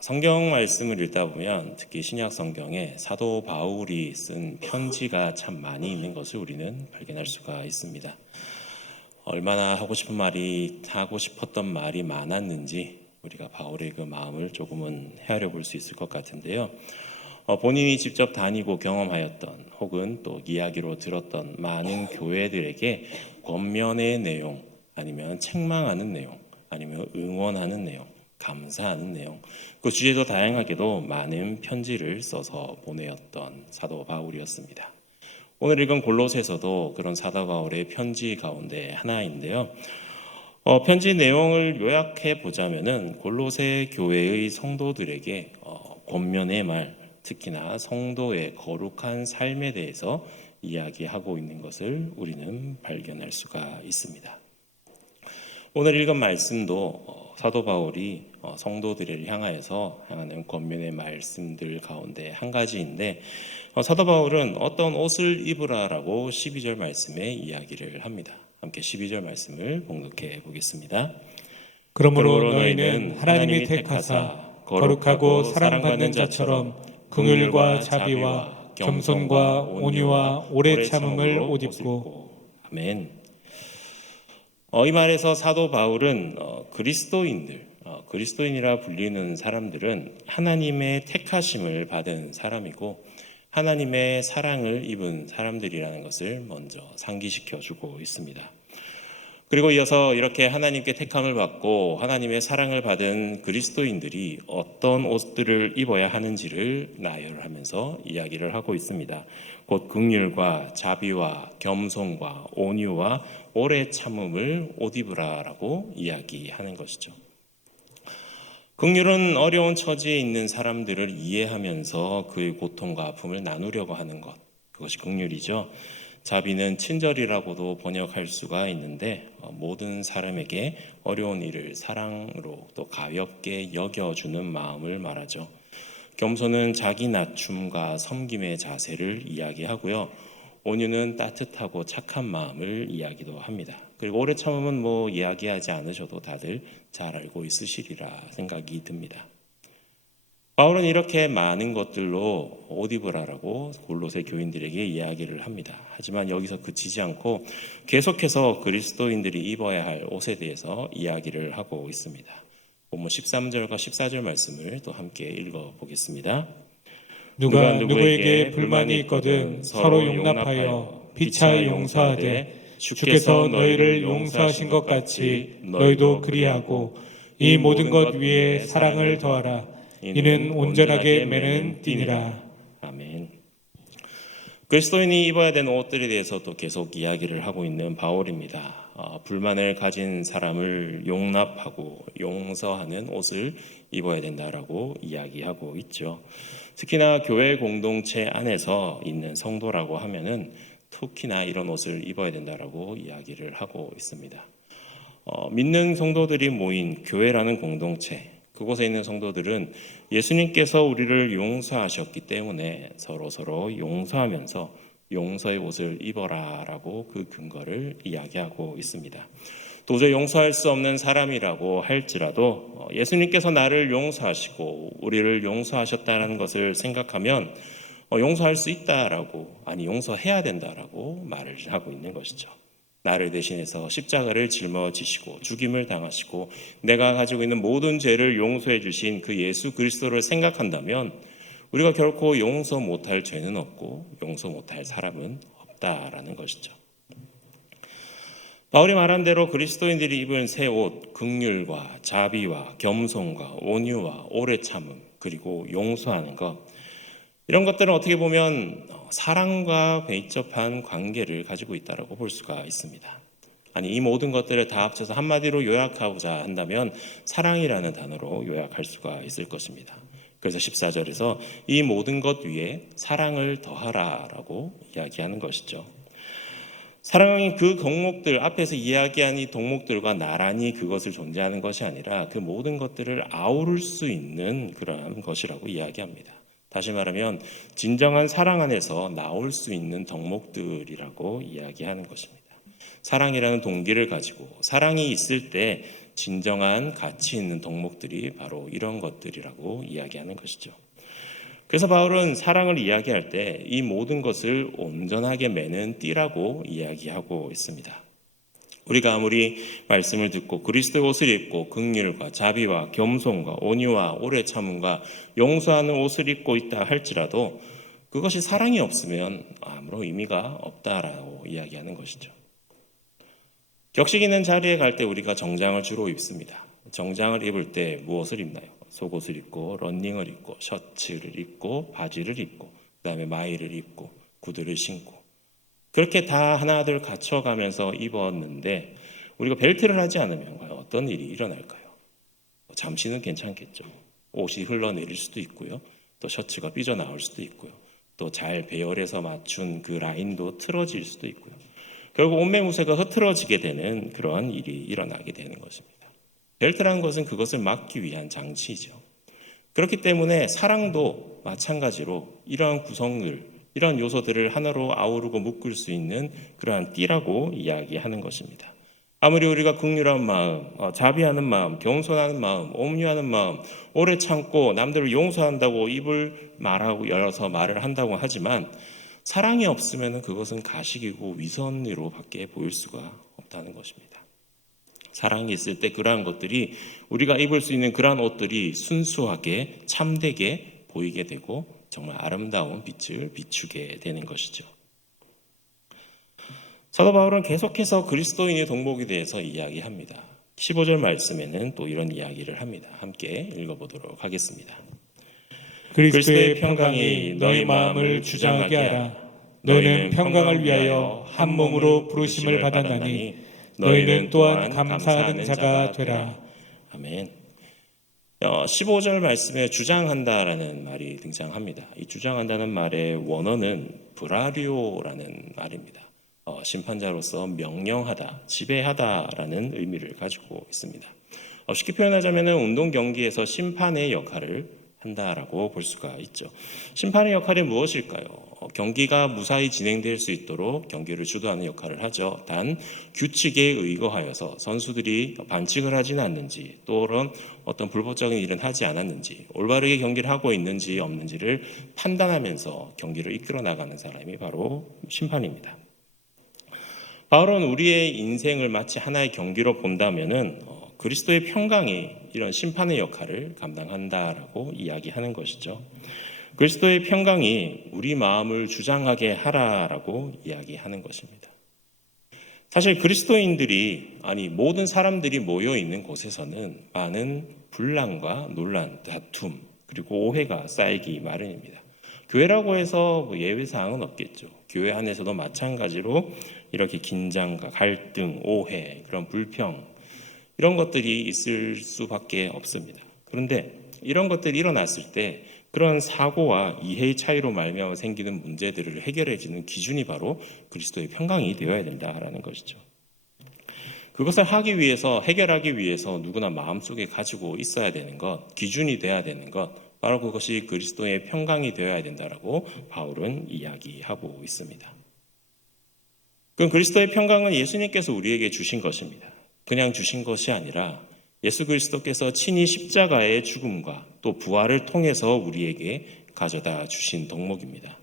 성경 말씀을 읽다 보면 특히 신약 성경에 사도 바울이 쓴 편지가 참 많이 있는 것을 우리는 발견할 수가 있습니다. 얼마나 하고 싶었던 말이 많았는지 우리가 바울의 그 마음을 조금은 헤아려 볼 수 있을 것 같은데요. 본인이 직접 다니고 경험하였던 혹은 또 이야기로 들었던 많은 교회들에게 권면의 내용, 아니면 책망하는 내용, 아니면 응원하는 내용, 감사하는 내용, 그 주제도 다양하게도 많은 편지를 써서 보내었던 사도 바울이었습니다. 오늘 읽은 골로새서도 그런 사도 바울의 편지 가운데 하나인데요. 편지 내용을 요약해 보자면은 골로새 교회의 성도들에게 권면의 말, 특히나 성도의 거룩한 삶에 대해서 이야기하고 있는 것을 우리는 발견할 수가 있습니다. 오늘 읽은 말씀도 사도 바울이 성도들을 향하여서 향하는 권면의 말씀들 가운데 한 가지인데, 사도 바울은 어떤 옷을 입으라라고 12절 말씀에 이야기를 합니다. 함께 12절 말씀을 봉독해 보겠습니다. 그러므로 너희는 하나님이 택하사 거룩하고 사랑받는 자처럼 긍휼과 자비와 겸손과 온유와 오래 참음을 옷 입고. 아멘. 이 말에서 사도 바울은 그리스도인이라 불리는 사람들은 하나님의 택하심을 받은 사람이고 하나님의 사랑을 입은 사람들이라는 것을 먼저 상기시켜 주고 있습니다. 그리고 이어서 이렇게 하나님께 택함을 받고 하나님의 사랑을 받은 그리스도인들이 어떤 옷들을 입어야 하는지를 나열하면서 이야기를 하고 있습니다. 곧 긍휼과 자비와 겸손과 온유와 오래 참음을 옷 입으라라고 이야기하는 것이죠. 긍휼은 어려운 처지에 있는 사람들을 이해하면서 그의 고통과 아픔을 나누려고 하는 것, 그것이 긍휼이죠. 자비는 친절이라고도 번역할 수가 있는데 모든 사람에게 어려운 일을 사랑으로 또 가볍게 여겨주는 마음을 말하죠. 겸손은 자기 낮춤과 섬김의 자세를 이야기하고요. 온유는 따뜻하고 착한 마음을 이야기도 합니다. 그리고 오래 참음은 이야기하지 않으셔도 다들 잘 알고 있으시리라 생각이 듭니다. 바울은 이렇게 많은 것들로 옷 입으라라고 골로새 교인들에게 이야기를 합니다. 하지만 여기서 그치지 않고 계속해서 그리스도인들이 입어야 할 옷에 대해서 이야기를 하고 있습니다. 본문 13절과 14절 말씀을 또 함께 읽어보겠습니다. 누가 누구에게 불만이 있거든 서로 용납하여 피차 용서하되 주께서 너희를 용서하신 것 같이 너희도 그리하고 이 모든 것 위에 사랑을 더하라. 이는 온전하게 매는 띠니라. 아멘. 그리스도인이 입어야 되는 옷들에 대해서 또 계속 이야기를 하고 있는 바울입니다. 불만을 가진 사람을 용납하고 용서하는 옷을 입어야 된다라고 이야기하고 있죠. 특히나 교회 공동체 안에서 있는 성도라고 하면은 특히나 이런 옷을 입어야 된다라고 이야기를 하고 있습니다. 믿는 성도들이 모인 교회라는 공동체, 그곳에 있는 성도들은 예수님께서 우리를 용서하셨기 때문에 서로 용서하면서 용서의 옷을 입어라라고 그 근거를 이야기하고 있습니다. 도저히 용서할 수 없는 사람이라고 할지라도 예수님께서 나를 용서하시고 우리를 용서하셨다는 것을 생각하면 용서할 수 있다라고, 아니 용서해야 된다라고 말을 하고 있는 것이죠. 나를 대신해서 십자가를 짊어지시고 죽임을 당하시고 내가 가지고 있는 모든 죄를 용서해 주신 그 예수 그리스도를 생각한다면 우리가 결코 용서 못할 죄는 없고 용서 못할 사람은 없다라는 것이죠. 바울이 말한 대로 그리스도인들이 입은 새 옷, 긍휼과 자비와 겸손과 온유와 오래 참음, 그리고 용서하는 것, 이런 것들은 어떻게 보면 사랑과 밀접한 관계를 가지고 있다고 볼 수가 있습니다. 아니, 이 모든 것들을 다 합쳐서 한마디로 요약하고자 한다면 사랑이라는 단어로 요약할 수가 있을 것입니다. 그래서 14절에서 이 모든 것 위에 사랑을 더하라라고 이야기하는 것이죠. 사랑은 그 동목들, 앞에서 이야기한 이 동목들과 나란히 그것을 존재하는 것이 아니라 그 모든 것들을 아우를 수 있는 그런 것이라고 이야기합니다. 다시 말하면 진정한 사랑 안에서 나올 수 있는 덕목들이라고 이야기하는 것입니다. 사랑이라는 동기를 가지고 사랑이 있을 때 진정한 가치 있는 덕목들이 바로 이런 것들이라고 이야기하는 것이죠. 그래서 바울은 사랑을 이야기할 때 이 모든 것을 온전하게 매는 띠라고 이야기하고 있습니다. 우리가 아무리 말씀을 듣고 그리스도의 옷을 입고 긍휼과 자비와 겸손과 온유와 오래 참음과 용서하는 옷을 입고 있다 할지라도 그것이 사랑이 없으면 아무런 의미가 없다라고 이야기하는 것이죠. 격식 있는 자리에 갈 때 우리가 정장을 주로 입습니다. 정장을 입을 때 무엇을 입나요? 속옷을 입고 러닝을 입고 셔츠를 입고 바지를 입고 그다음에 마이를 입고 구두를 신고 그렇게 다 하나둘 갖춰가면서 입었는데 우리가 벨트를 하지 않으면 과연 어떤 일이 일어날까요? 잠시는 괜찮겠죠. 옷이 흘러내릴 수도 있고요. 또 셔츠가 삐져나올 수도 있고요. 또 잘 배열해서 맞춘 그 라인도 틀어질 수도 있고요. 결국 옷매무새가 흐트러지게 되는 그러한 일이 일어나게 되는 것입니다. 벨트라는 것은 그것을 막기 위한 장치이죠. 그렇기 때문에 사랑도 마찬가지로 이러한 구성을, 이러한 요소들을 하나로 아우르고 묶을 수 있는 그러한 띠라고 이야기하는 것입니다. 아무리 우리가 긍휼한 마음, 자비하는 마음, 겸손하는 마음, 온유하는 마음, 오래 참고 남들을 용서한다고 입을 말하고 열어서 말을 한다고 하지만 사랑이 없으면 그것은 가식이고 위선으로 밖에 보일 수가 없다는 것입니다. 사랑이 있을 때 그러한 것들이 우리가 입을 수 있는 그러한 옷들이 순수하게 참되게 보이게 되고 정말 아름다운 빛을 비추게 되는 것이죠. 사도 바울은 계속해서 그리스도인의 덕목에 대해서 이야기합니다. 15절 말씀에는 또 이런 이야기를 합니다. 함께 읽어보도록 하겠습니다. 그리스도의 평강이 너희 마음을 주장하게 하라. 너희는 평강을 위하여 한 몸으로 부르심을 받았나니 너희는 또한 감사하는 자가 되라. 아멘. 15절 말씀에 주장한다라는 말이 등장합니다. 이 주장한다는 말의 원어는 브라리오라는 말입니다. 심판자로서 명령하다, 지배하다라는 의미를 가지고 있습니다. 쉽게 표현하자면 운동 경기에서 심판의 역할을 한다라고 볼 수가 있죠. 심판의 역할이 무엇일까요? 경기가 무사히 진행될 수 있도록 경기를 주도하는 역할을 하죠. 단 규칙에 의거하여서 선수들이 반칙을 하지는 않는지 또는 어떤 불법적인 일은 하지 않았는지 올바르게 경기를 하고 있는지 없는지를 판단하면서 경기를 이끌어 나가는 사람이 바로 심판입니다. 바울은 우리의 인생을 마치 하나의 경기로 본다면은 그리스도의 평강이 이런 심판의 역할을 감당한다라고 이야기하는 것이죠. 그리스도의 평강이 우리 마음을 주장하게 하라라고 이야기하는 것입니다. 사실 그리스도인들이 모든 사람들이 모여 있는 곳에서는 많은 분란과 논란, 다툼 그리고 오해가 쌓이기 마련입니다. 교회라고 해서 예외 사항은 없겠죠. 교회 안에서도 마찬가지로 이렇게 긴장과 갈등, 오해, 그런 불평 이런 것들이 있을 수밖에 없습니다. 그런데 이런 것들이 일어났을 때 그런 사고와 이해의 차이로 말미암아 생기는 문제들을 해결해주는 기준이 바로 그리스도의 평강이 되어야 된다라는 것이죠. 그것을 하기 위해서 해결하기 위해서 누구나 마음속에 가지고 있어야 되는 것, 기준이 돼야 되는 것, 바로 그것이 그리스도의 평강이 되어야 된다라고 바울은 이야기하고 있습니다. 그럼 그리스도의 평강은 예수님께서 우리에게 주신 것입니다. 그냥 주신 것이 아니라 예수 그리스도께서 친히 십자가의 죽음과 또 부활을 통해서 우리에게 가져다 주신 덕목입니다.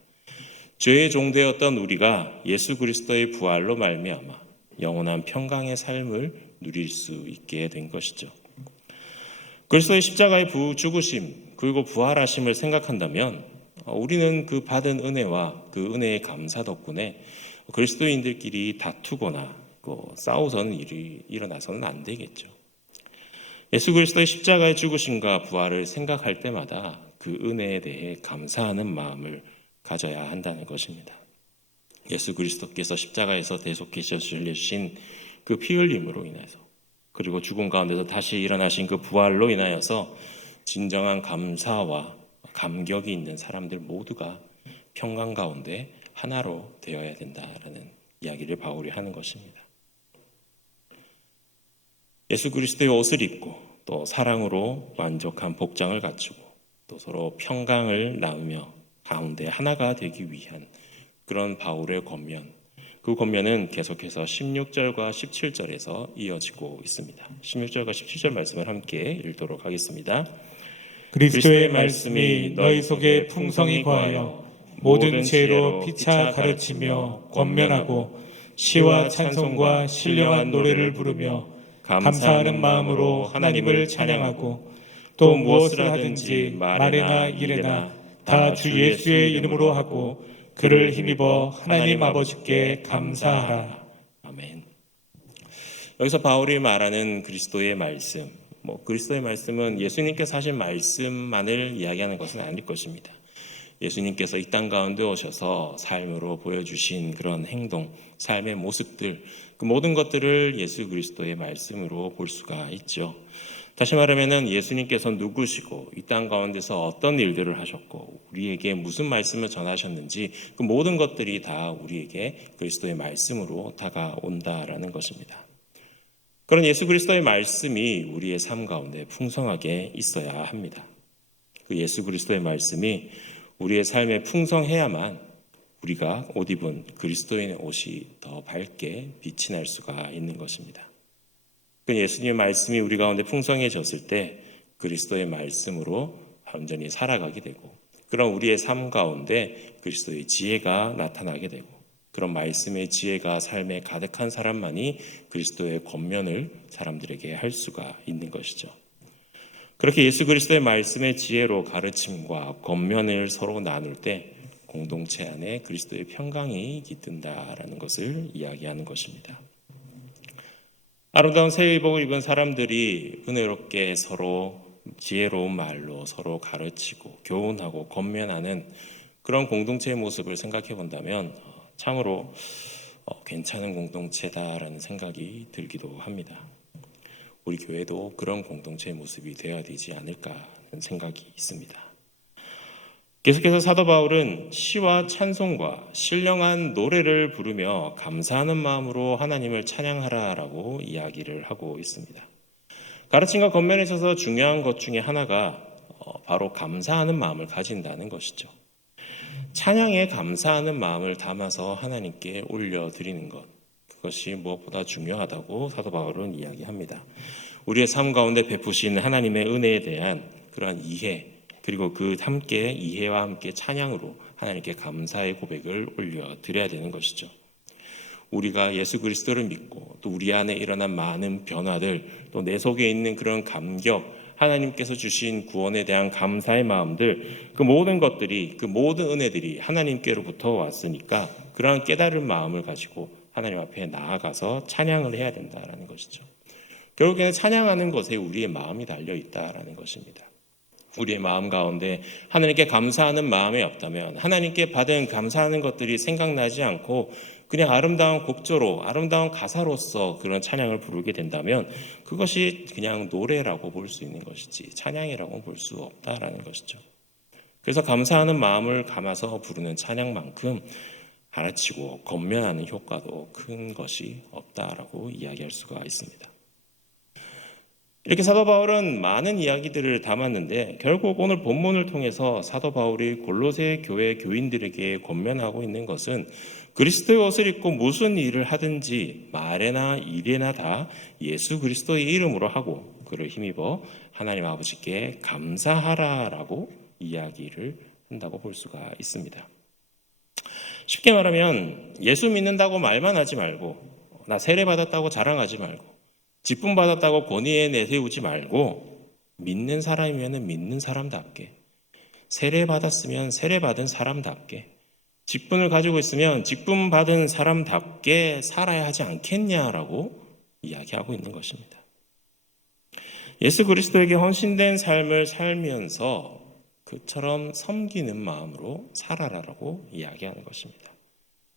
죄의 종되었던 우리가 예수 그리스도의 부활로 말미암아 영원한 평강의 삶을 누릴 수 있게 된 것이죠. 그리스도의 십자가의 죽으심 그리고 부활하심을 생각한다면 우리는 그 받은 은혜와 그 은혜의 감사 덕분에 그리스도인들끼리 다투거나 싸우서는 일이 일어나서는 안 되겠죠. 예수 그리스도의 십자가의 죽으심과 부활을 생각할 때마다 그 은혜에 대해 감사하는 마음을 가져야 한다는 것입니다. 예수 그리스도께서 십자가에서 대속해서 주신 그 피 흘림으로 인해서 그리고 죽음 가운데서 다시 일어나신 그 부활로 인하여서 진정한 감사와 감격이 있는 사람들 모두가 평강 가운데 하나로 되어야 된다라는 이야기를 바울이 하는 것입니다. 예수 그리스도의 옷을 입고 또 사랑으로 만족한 복장을 갖추고 또 서로 평강을 나누며 가운데 하나가 되기 위한 그런 바울의 권면, 그 권면은 계속해서 16절과 17절에서 이어지고 있습니다. 16절과 17절 말씀을 함께 읽도록 하겠습니다. 그리스도의 말씀이 너희 속에 풍성히 거하여 모든 지혜로 피차 가르치며 권면하고 시와 찬송과 신령한 노래를 부르며 감사하는 마음으로 하나님을 찬양하고 또 무엇을 하든지 말에나 일에나 다 주 예수의 이름으로 하고 그를 힘입어 하나님 아버지께 감사하라. 아멘. 여기서 바울이 말하는 그리스도의 말씀, 그리스도의 말씀은 예수님께서 하신 말씀만을 이야기하는 것은 아닐 것입니다. 예수님께서 이 땅 가운데 오셔서 삶으로 보여주신 그런 행동, 삶의 모습들, 그 모든 것들을 예수 그리스도의 말씀으로 볼 수가 있죠. 다시 말하면 예수님께서 누구시고 이 땅 가운데서 어떤 일들을 하셨고 우리에게 무슨 말씀을 전하셨는지 그 모든 것들이 다 우리에게 그리스도의 말씀으로 다가온다라는 것입니다. 그런 예수 그리스도의 말씀이 우리의 삶 가운데 풍성하게 있어야 합니다. 그 예수 그리스도의 말씀이 우리의 삶에 풍성해야만 우리가 옷 입은 그리스도인의 옷이 더 밝게 빛이 날 수가 있는 것입니다. 그 예수님의 말씀이 우리 가운데 풍성해졌을 때 그리스도의 말씀으로 완전히 살아가게 되고 그런 우리의 삶 가운데 그리스도의 지혜가 나타나게 되고 그런 말씀의 지혜가 삶에 가득한 사람만이 그리스도의 권면을 사람들에게 할 수가 있는 것이죠. 그렇게 예수 그리스도의 말씀의 지혜로 가르침과 권면을 서로 나눌 때 공동체 안에 그리스도의 평강이 깃든다라는 것을 이야기하는 것입니다. 아름다운 새 의복을 입은 사람들이 은혜롭게 서로 지혜로운 말로 서로 가르치고 교훈하고 권면하는 그런 공동체의 모습을 생각해 본다면 참으로 괜찮은 공동체다라는 생각이 들기도 합니다. 우리 교회도 그런 공동체의 모습이 되어야 되지 않을까 하는 생각이 있습니다. 계속해서 사도 바울은 시와 찬송과 신령한 노래를 부르며 감사하는 마음으로 하나님을 찬양하라라고 이야기를 하고 있습니다. 가르침과 권면에 있어서 중요한 것 중에 하나가 바로 감사하는 마음을 가진다는 것이죠. 찬양에 감사하는 마음을 담아서 하나님께 올려드리는 것, 그것이 무엇보다 중요하다고 사도 바울은 이야기합니다. 우리의 삶 가운데 베푸신 하나님의 은혜에 대한 그러한 이해, 그리고 그 함께 이해와 함께 찬양으로 하나님께 감사의 고백을 올려드려야 되는 것이죠. 우리가 예수 그리스도를 믿고 또 우리 안에 일어난 많은 변화들, 또 내 속에 있는 그런 감격, 하나님께서 주신 구원에 대한 감사의 마음들, 그 모든 것들이, 그 모든 은혜들이 하나님께로부터 왔으니까 그러한 깨달은 마음을 가지고 하나님 앞에 나아가서 찬양을 해야 된다라는 것이죠. 결국에는 찬양하는 것에 우리의 마음이 달려있다라는 것입니다. 우리의 마음 가운데 하나님께 감사하는 마음이 없다면, 하나님께 받은 감사하는 것들이 생각나지 않고 그냥 아름다운 곡조로, 아름다운 가사로서 그런 찬양을 부르게 된다면 그것이 그냥 노래라고 볼 수 있는 것이지 찬양이라고 볼 수 없다라는 것이죠. 그래서 감사하는 마음을 담아서 부르는 찬양만큼 가르치고 권면하는 효과도 큰 것이 없다라고 이야기할 수가 있습니다. 이렇게 사도 바울은 많은 이야기들을 담았는데 결국 오늘 본문을 통해서 사도 바울이 골로새 교회 교인들에게 권면하고 있는 것은 그리스도의 옷을 입고 무슨 일을 하든지 말에나 일에나 다 예수 그리스도의 이름으로 하고 그를 힘입어 하나님 아버지께 감사하라라고 이야기를 한다고 볼 수가 있습니다. 쉽게 말하면 예수 믿는다고 말만 하지 말고, 나 세례 받았다고 자랑하지 말고, 직분 받았다고 권위에 내세우지 말고, 믿는 사람이면 믿는 사람답게, 세례 받았으면 세례 받은 사람답게, 직분을 가지고 있으면 직분 받은 사람답게 살아야 하지 않겠냐라고 이야기하고 있는 것입니다. 예수 그리스도에게 헌신된 삶을 살면서 그처럼 섬기는 마음으로 살아라라고 이야기하는 것입니다.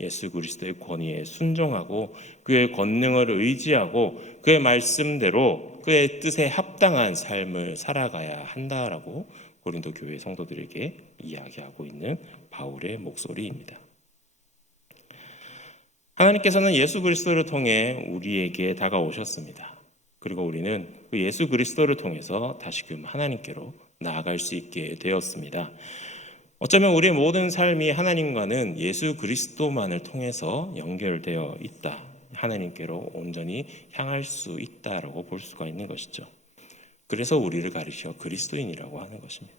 예수 그리스도의 권위에 순종하고 그의 권능을 의지하고 그의 말씀대로 그의 뜻에 합당한 삶을 살아가야 한다라고 고린도 교회 성도들에게 이야기하고 있는 바울의 목소리입니다. 하나님께서는 예수 그리스도를 통해 우리에게 다가오셨습니다. 그리고 우리는 그 예수 그리스도를 통해서 다시금 하나님께로 나아갈 수 있게 되었습니다. 어쩌면 우리의 모든 삶이 하나님과는 예수 그리스도만을 통해서 연결되어 있다. 하나님께로 온전히 향할 수 있다라고 볼 수가 있는 것이죠. 그래서 우리를 가리켜 그리스도인이라고 하는 것입니다.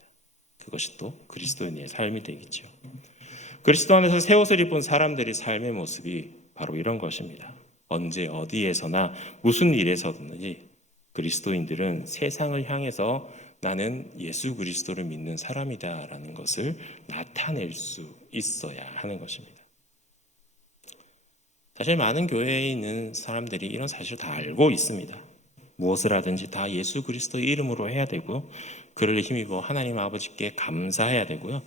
그것이 또 그리스도인의 삶이 되겠죠. 그리스도 안에서 새 옷을 입은 사람들의 삶의 모습이 바로 이런 것입니다. 언제 어디에서나 무슨 일에서든지 그리스도인들은 세상을 향해서 나는 예수 그리스도를 믿는 사람이다라는 것을 나타낼 수 있어야 하는 것입니다. 사실 많은 교회에 있는 사람들이 이런 사실을 다 알고 있습니다. 무엇을 하든지 다 예수 그리스도의 이름으로 해야 되고요. 그를 힘입어 하나님 아버지께 감사해야 되고요.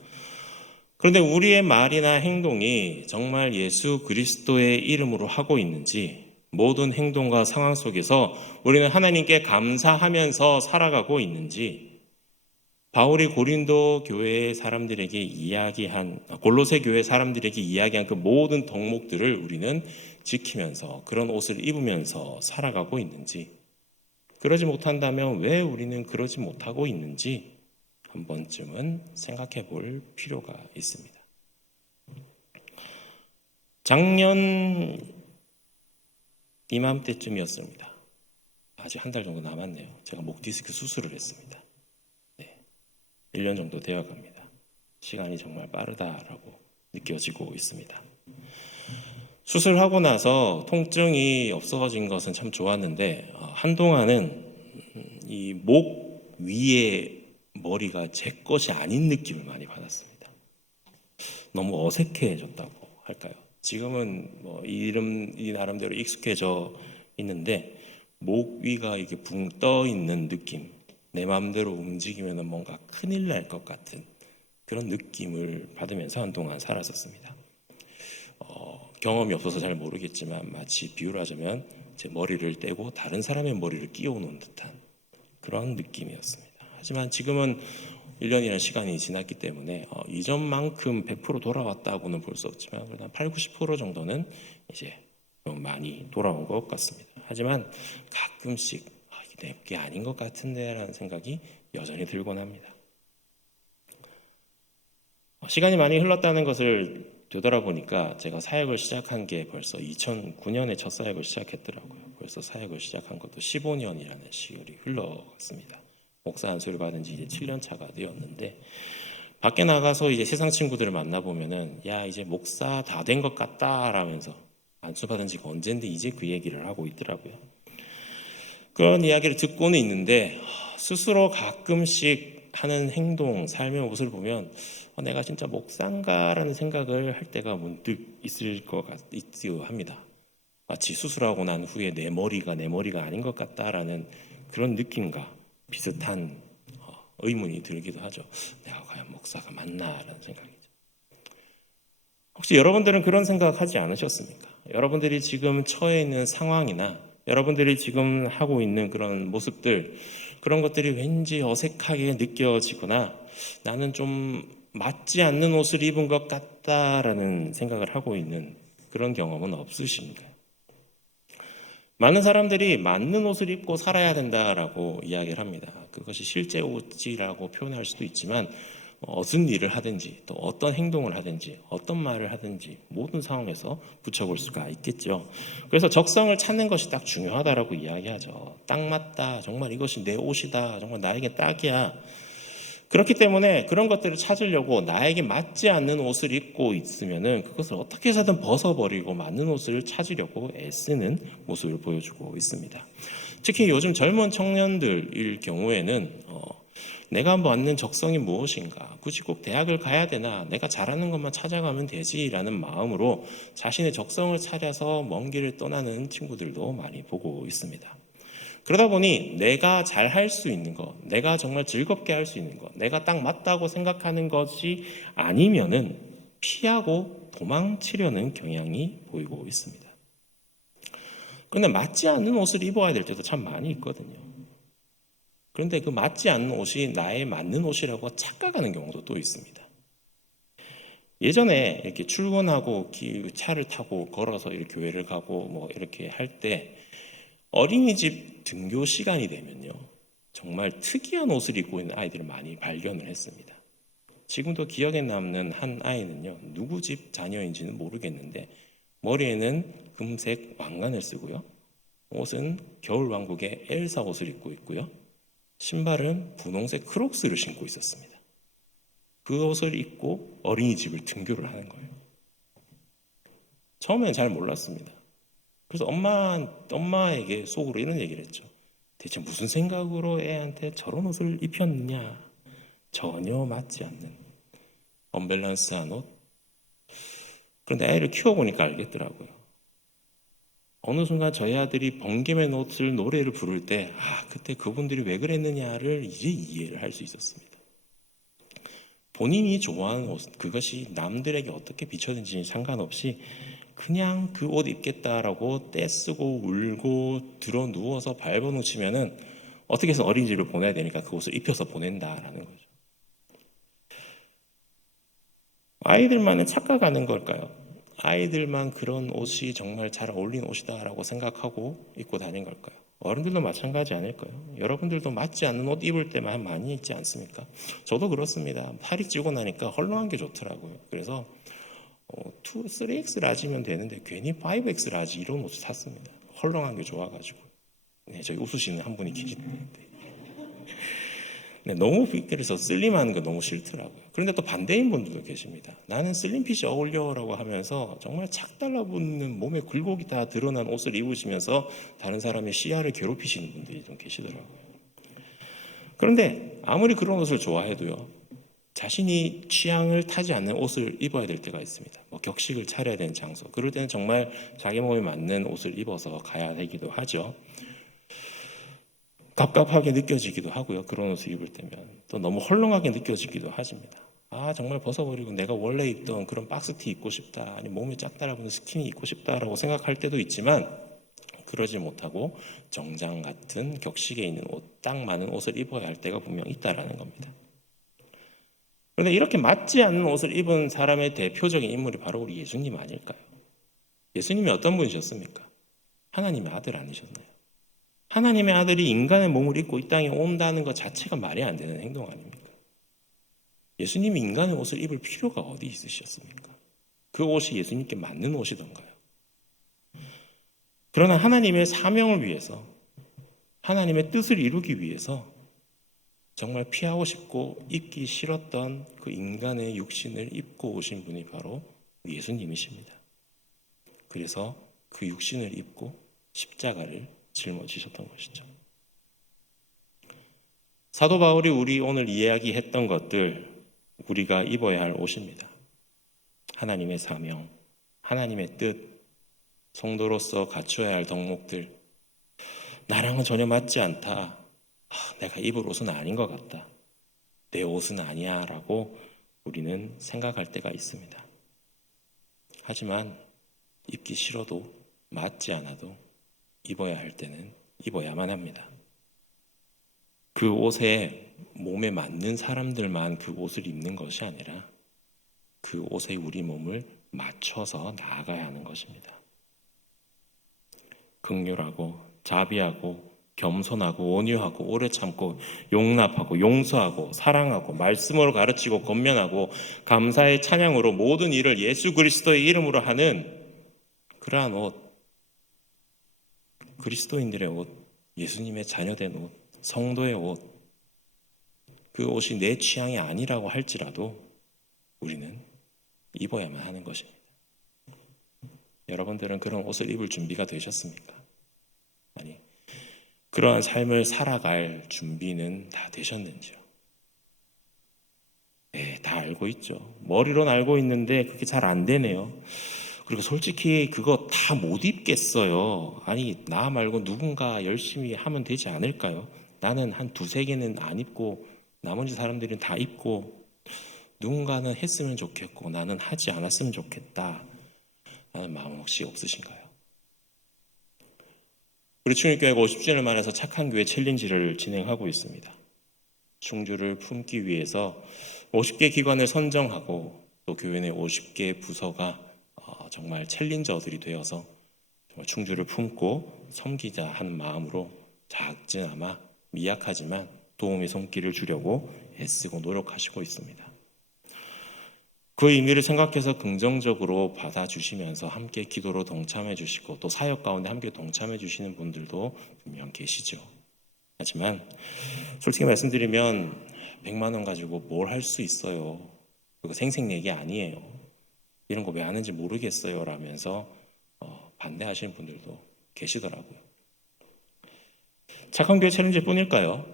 그런데 우리의 말이나 행동이 정말 예수 그리스도의 이름으로 하고 있는지, 모든 행동과 상황 속에서 우리는 하나님께 감사하면서 살아가고 있는지, 바울이 고린도 교회 사람들에게 이야기한, 골로새 교회 사람들에게 이야기한 그 모든 덕목들을 우리는 지키면서 그런 옷을 입으면서 살아가고 있는지, 그러지 못한다면 왜 우리는 그러지 못하고 있는지 한 번쯤은 생각해 볼 필요가 있습니다. 작년 이맘때쯤이었습니다. 아직 한 달 정도 남았네요. 제가 목 디스크 수술을 했습니다. 1년 정도 되어 갑니다. 시간이 정말 빠르다라고 느껴지고 있습니다. 수술하고 나서 통증이 없어진 것은 참 좋았는데 한동안은 이 목 위에 머리가 제 것이 아닌 느낌을 많이 받았습니다. 너무 어색해졌다고 할까요? 지금은 뭐 이 나름대로 익숙해져 있는데 목 위가 이렇게 붕 떠 있는 느낌, 내 마음대로 움직이면 뭔가 큰일 날 것 같은 그런 느낌을 받으면서 한동안 살았었습니다. 경험이 없어서 잘 모르겠지만 마치 비유를 하자면 제 머리를 떼고 다른 사람의 머리를 끼워놓은 듯한 그런 느낌이었습니다. 하지만 지금은 1년이라는 시간이 지났기 때문에 이전만큼 100% 돌아왔다고는 볼 수 없지만 그래도 한 80-90% 정도는 이제 좀 많이 돌아온 것 같습니다. 하지만 가끔씩 이게 내 게 아닌 것 같은데 라는 생각이 여전히 들곤 합니다. 시간이 많이 흘렀다는 것을 되돌아보니까 제가 사역을 시작한 게 벌써 2009년에 첫 사역을 시작했더라고요. 벌써 사역을 시작한 것도 15년이라는 시간이 흘러갔습니다. 목사 안수를 받은 지 이제 7년 차가 되었는데 밖에 나가서 이제 세상 친구들을 만나보면은 야 이제 목사 다 된 것 같다라면서 안수 받은 지가 언젠데 이제 그 얘기를 하고 있더라고요. 그런 이야기를 듣고는 있는데 스스로 가끔씩 하는 행동, 삶의 모습을 보면 내가 진짜 목사인가라는 생각을 할 때가 문득 있을 것 같기도 합니다. 마치 수술하고 난 후에 내 머리가 아닌 것 같다라는 그런 느낌과 비슷한 의문이 들기도 하죠. 내가 과연 목사가 맞나라는 생각이죠. 혹시 여러분들은 그런 생각하지 않으셨습니까? 여러분들이 지금 처해 있는 상황이나 여러분들이 지금 하고 있는 그런 모습들, 그런 것들이 왠지 어색하게 느껴지거나 나는 좀 맞지 않는 옷을 입은 것 같다라는 생각을 하고 있는 그런 경험은 없으신가요? 많은 사람들이 맞는 옷을 입고 살아야 된다라고 이야기를 합니다. 그것이 실제 옷이라고 표현할 수도 있지만 어떤 일을 하든지 또 어떤 행동을 하든지 어떤 말을 하든지 모든 상황에서 붙여볼 수가 있겠죠. 그래서 적성을 찾는 것이 딱 중요하다라고 이야기하죠. 딱 맞다. 정말 이것이 내 옷이다. 정말 나에게 딱이야. 그렇기 때문에 그런 것들을 찾으려고 나에게 맞지 않는 옷을 입고 있으면은 그것을 어떻게 해서든 벗어버리고 맞는 옷을 찾으려고 애쓰는 모습을 보여주고 있습니다. 특히 요즘 젊은 청년들일 경우에는 내가 맞는 적성이 무엇인가, 굳이 꼭 대학을 가야 되나, 내가 잘하는 것만 찾아가면 되지라는 마음으로 자신의 적성을 찾아서 먼 길을 떠나는 친구들도 많이 보고 있습니다. 그러다 보니 내가 잘 할 수 있는 것, 내가 정말 즐겁게 할 수 있는 것, 내가 딱 맞다고 생각하는 것이 아니면은 피하고 도망치려는 경향이 보이고 있습니다. 그런데 맞지 않는 옷을 입어야 될 때도 참 많이 있거든요. 그런데 그 맞지 않는 옷이 나의 맞는 옷이라고 착각하는 경우도 또 있습니다. 예전에 이렇게 출근하고 차를 타고 걸어서 이렇게 교회를 가고 뭐 이렇게 할 때 어린이집 등교 시간이 되면요. 정말 특이한 옷을 입고 있는 아이들을 많이 발견을 했습니다. 지금도 기억에 남는 한 아이는요, 누구 집 자녀인지는 모르겠는데 머리에는 금색 왕관을 쓰고요, 옷은 겨울왕국의 엘사 옷을 입고 있고요, 신발은 분홍색 크록스를 신고 있었습니다. 그 옷을 입고 어린이집을 등교를 하는 거예요. 처음에는 잘 몰랐습니다. 그래서 엄마에게 속으로 이런 얘기를 했죠. 대체 무슨 생각으로 애한테 저런 옷을 입혔느냐? 전혀 맞지 않는 언밸런스한 옷. 그런데 아이를 키워보니까 알겠더라고요. 어느 순간 저희 아들이 번개맨 옷을 노래를 부를 때 그때 그분들이 왜 그랬느냐를 이제 이해를 할 수 있었습니다. 본인이 좋아하는 옷, 그것이 남들에게 어떻게 비춰진지 상관없이 그냥 그 옷 입겠다라고 떼쓰고 울고 들어 누워서 밟아놓치면은 어떻게 해서 어린이집을 보내야 되니까 그 옷을 입혀서 보낸다라는 거죠. 아이들만은 착각하는 걸까요? 아이들만 그런 옷이 정말 잘 어울리는 옷이다라고 생각하고 입고 다닌 걸까요? 어른들도 마찬가지 아닐까요? 여러분들도 맞지 않는 옷 입을 때만 많이 있지 않습니까? 저도 그렇습니다. 살이 찌고 나니까 헐렁한 게 좋더라고요. 그래서 3X 라지면 되는데 괜히 5X 라지 이런 옷을 샀습니다. 헐렁한 게 좋아가지고. 네, 저기 웃으시는 한 분이 계시는데. 네, 너무 그래서 슬림한 거 너무 싫더라고요. 그런데 또 반대인 분들도 계십니다. 나는 슬림핏이 어울려라고 하면서 정말 착 달라붙는 몸에 굴곡이 다 드러난 옷을 입으시면서 다른 사람의 시야를 괴롭히시는 분들이 좀 계시더라고요. 그런데 아무리 그런 옷을 좋아해도요, 자신이 취향을 타지 않는 옷을 입어야 될 때가 있습니다. 뭐 격식을 차려야 되는 장소, 그럴 때는 정말 자기 몸에 맞는 옷을 입어서 가야 되기도 하죠. 갑갑하게 느껴지기도 하고요. 그런 옷을 입을 때면 또 너무 헐렁하게 느껴지기도 하십니다. 정말 벗어버리고 내가 원래 입던 그런 박스티 입고 싶다, 아니 몸에 쫙 달라붙는 스키니 입고 싶다라고 생각할 때도 있지만 그러지 못하고 정장 같은 격식에 있는 옷, 딱 맞는 옷을 입어야 할 때가 분명 있다라는 겁니다. 그런데 이렇게 맞지 않는 옷을 입은 사람의 대표적인 인물이 바로 우리 예수님 아닐까요? 예수님이 어떤 분이셨습니까? 하나님의 아들 아니셨나요? 하나님의 아들이 인간의 몸을 입고 이 땅에 온다는 것 자체가 말이 안 되는 행동 아닙니까? 예수님이 인간의 옷을 입을 필요가 어디 있으셨습니까? 그 옷이 예수님께 맞는 옷이던가요? 그러나 하나님의 사명을 위해서, 하나님의 뜻을 이루기 위해서 정말 피하고 싶고 입기 싫었던 그 인간의 육신을 입고 오신 분이 바로 예수님이십니다. 그래서 그 육신을 입고 십자가를 짊어지셨던 것이죠. 사도 바울이 우리 오늘 이야기했던 것들, 우리가 입어야 할 옷입니다. 하나님의 사명, 하나님의 뜻, 성도로서 갖춰야 할 덕목들, 나랑은 전혀 맞지 않다. 내가 입을 옷은 아닌 것 같다. 내 옷은 아니야 라고 우리는 생각할 때가 있습니다. 하지만 입기 싫어도 맞지 않아도 입어야 할 때는 입어야만 합니다. 그 옷에 몸에 맞는 사람들만 그 옷을 입는 것이 아니라 그 옷에 우리 몸을 맞춰서 나아가야 하는 것입니다. 긍휼하고 자비하고 겸손하고 온유하고 오래 참고 용납하고 용서하고 사랑하고 말씀으로 가르치고 권면하고 감사의 찬양으로 모든 일을 예수 그리스도의 이름으로 하는 그러한 옷, 그리스도인들의 옷, 예수님의 자녀된 옷, 성도의 옷, 그 옷이 내 취향이 아니라고 할지라도 우리는 입어야만 하는 것입니다. 여러분들은 그런 옷을 입을 준비가 되셨습니까? 아니, 그러한 삶을 살아갈 준비는 다 되셨는지요? 네, 다 알고 있죠. 머리로는 알고 있는데 그게 잘 안 되네요. 그리고 솔직히 그거 다 못 입겠어요. 아니, 나 말고 누군가 열심히 하면 되지 않을까요? 나는 한 두세 개는 안 입고 나머지 사람들은 다 입고 누군가는 했으면 좋겠고 나는 하지 않았으면 좋겠다 라는 마음 혹시 없으신가요? 우리 충일교회가 50주년을 맞아서 착한 교회 챌린지를 진행하고 있습니다. 충주를 품기 위해서 50개 기관을 선정하고 또 교회 내 50개 부서가 정말 챌린저들이 되어서 정말 충주를 품고 섬기자 하는 마음으로 작지나마 미약하지만 도움의 손길을 주려고 애쓰고 노력하시고 있습니다. 그 의미를 생각해서 긍정적으로 받아주시면서 함께 기도로 동참해 주시고 또 사역 가운데 함께 동참해 주시는 분들도 분명 계시죠. 하지만 솔직히 말씀드리면 100만 원 가지고 뭘 할 수 있어요. 그거 생색내기 아니에요. 이런 거 왜 하는지 모르겠어요 라면서 반대하시는 분들도 계시더라고요. 착한 교회 챌린지 뿐일까요?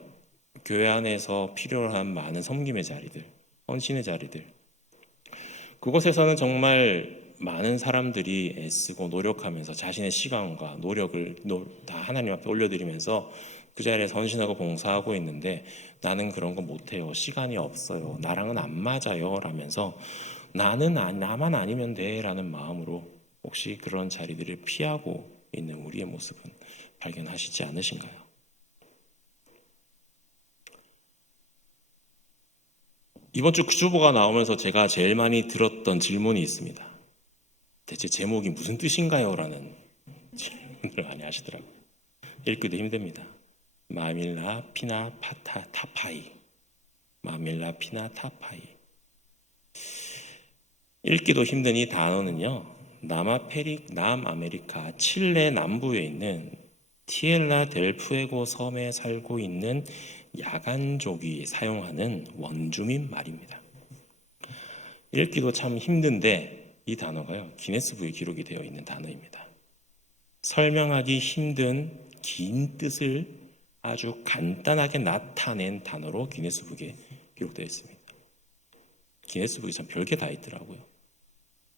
교회 안에서 필요한 많은 섬김의 자리들, 헌신의 자리들, 그곳에서는 정말 많은 사람들이 애쓰고 노력하면서 자신의 시간과 노력을 다 하나님 앞에 올려드리면서 그 자리에서 헌신하고 봉사하고 있는데 나는 그런 거 못해요. 시간이 없어요. 나랑은 안 맞아요. 라면서 나만 아니면 돼 라는 마음으로 혹시 그런 자리들을 피하고 있는 우리의 모습은 발견하시지 않으신가요? 이번 주 주보가 나오면서 제가 제일 많이 들었던 질문이 있습니다. 대체 제목이 무슨 뜻인가요? 라는 질문을 많이 하시더라고요. 읽기도 힘듭니다. 마밀라 피나 파타 타파이. 마밀라 피나 타파이. 읽기도 힘든 이 단어는요, 남아메리카 칠레 남부에 있는 티엘라 델 푸에고 섬에 살고 있는 야간족이 사용하는 원주민 말입니다. 읽기도 참 힘든데 이 단어가요, 기네스북에 기록이 되어 있는 단어입니다. 설명하기 힘든 긴 뜻을 아주 간단하게 나타낸 단어로 기네스북에 기록되어 있습니다. 기네스북이 참 별게 다 있더라고요.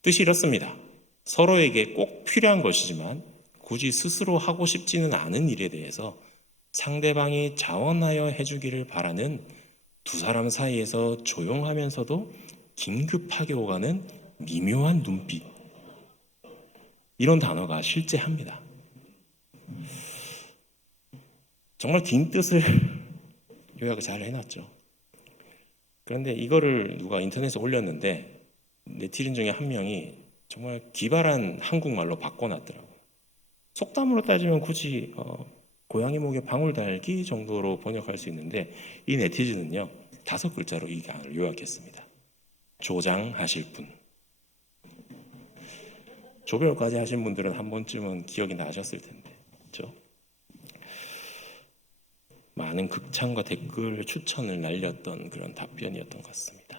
뜻이 이렇습니다. 서로에게 꼭 필요한 것이지만 굳이 스스로 하고 싶지는 않은 일에 대해서 상대방이 자원하여 해주기를 바라는 두 사람 사이에서 조용하면서도 긴급하게 오가는 미묘한 눈빛, 이런 단어가 실제합니다. 정말 긴 뜻을 요약을 잘 해놨죠. 그런데 이거를 누가 인터넷에 올렸는데 네티즌 중에 한 명이 정말 기발한 한국말로 바꿔놨더라고요. 속담으로 따지면 굳이 고양이 목에 방울 달기 정도로 번역할 수 있는데 이 네티즌은요 5글자로 이 강을 요약했습니다. 조장하실 분. 조별까지 하신 분들은 한 번쯤은 기억이 나셨을 텐데, 그렇죠? 많은 극찬과 댓글 추천을 날렸던 그런 답변이었던 것 같습니다.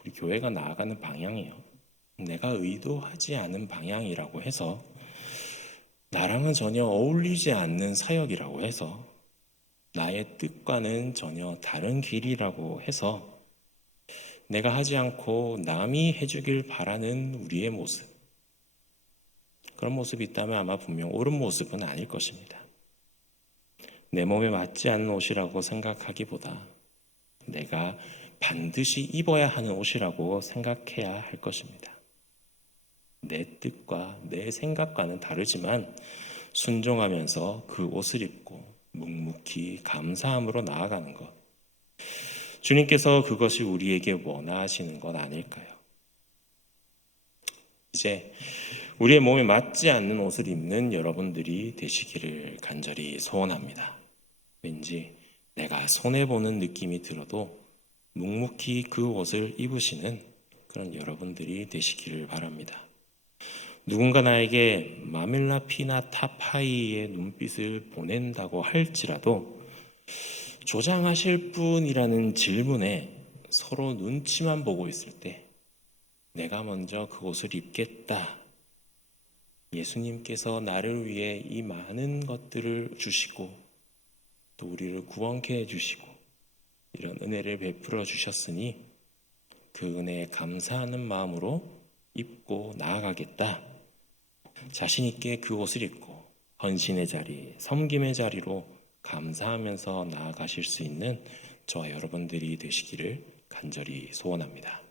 우리 교회가 나아가는 방향이요, 내가 의도하지 않은 방향이라고 해서, 나랑은 전혀 어울리지 않는 사역이라고 해서, 나의 뜻과는 전혀 다른 길이라고 해서 내가 하지 않고 남이 해주길 바라는 우리의 모습, 그런 모습이 있다면 아마 분명 옳은 모습은 아닐 것입니다. 내 몸에 맞지 않는 옷이라고 생각하기보다 내가 반드시 입어야 하는 옷이라고 생각해야 할 것입니다. 내 뜻과 내 생각과는 다르지만 순종하면서 그 옷을 입고 묵묵히 감사함으로 나아가는 것, 주님께서 그것이 우리에게 원하시는 것 아닐까요? 이제 우리의 몸에 맞지 않는 옷을 입는 여러분들이 되시기를 간절히 소원합니다. 왠지 내가 손해보는 느낌이 들어도 묵묵히 그 옷을 입으시는 그런 여러분들이 되시기를 바랍니다. 누군가 나에게 마밀라 피나 타파이의 눈빛을 보낸다고 할지라도 조장하실 분이라는 질문에 서로 눈치만 보고 있을 때 내가 먼저 그것을 입겠다, 예수님께서 나를 위해 이 많은 것들을 주시고 또 우리를 구원케 해주시고 이런 은혜를 베풀어 주셨으니 그 은혜에 감사하는 마음으로 입고 나아가겠다, 자신 있게 그 옷을 입고 헌신의 자리, 섬김의 자리로 감사하면서 나아가실 수 있는 저와 여러분들이 되시기를 간절히 소원합니다.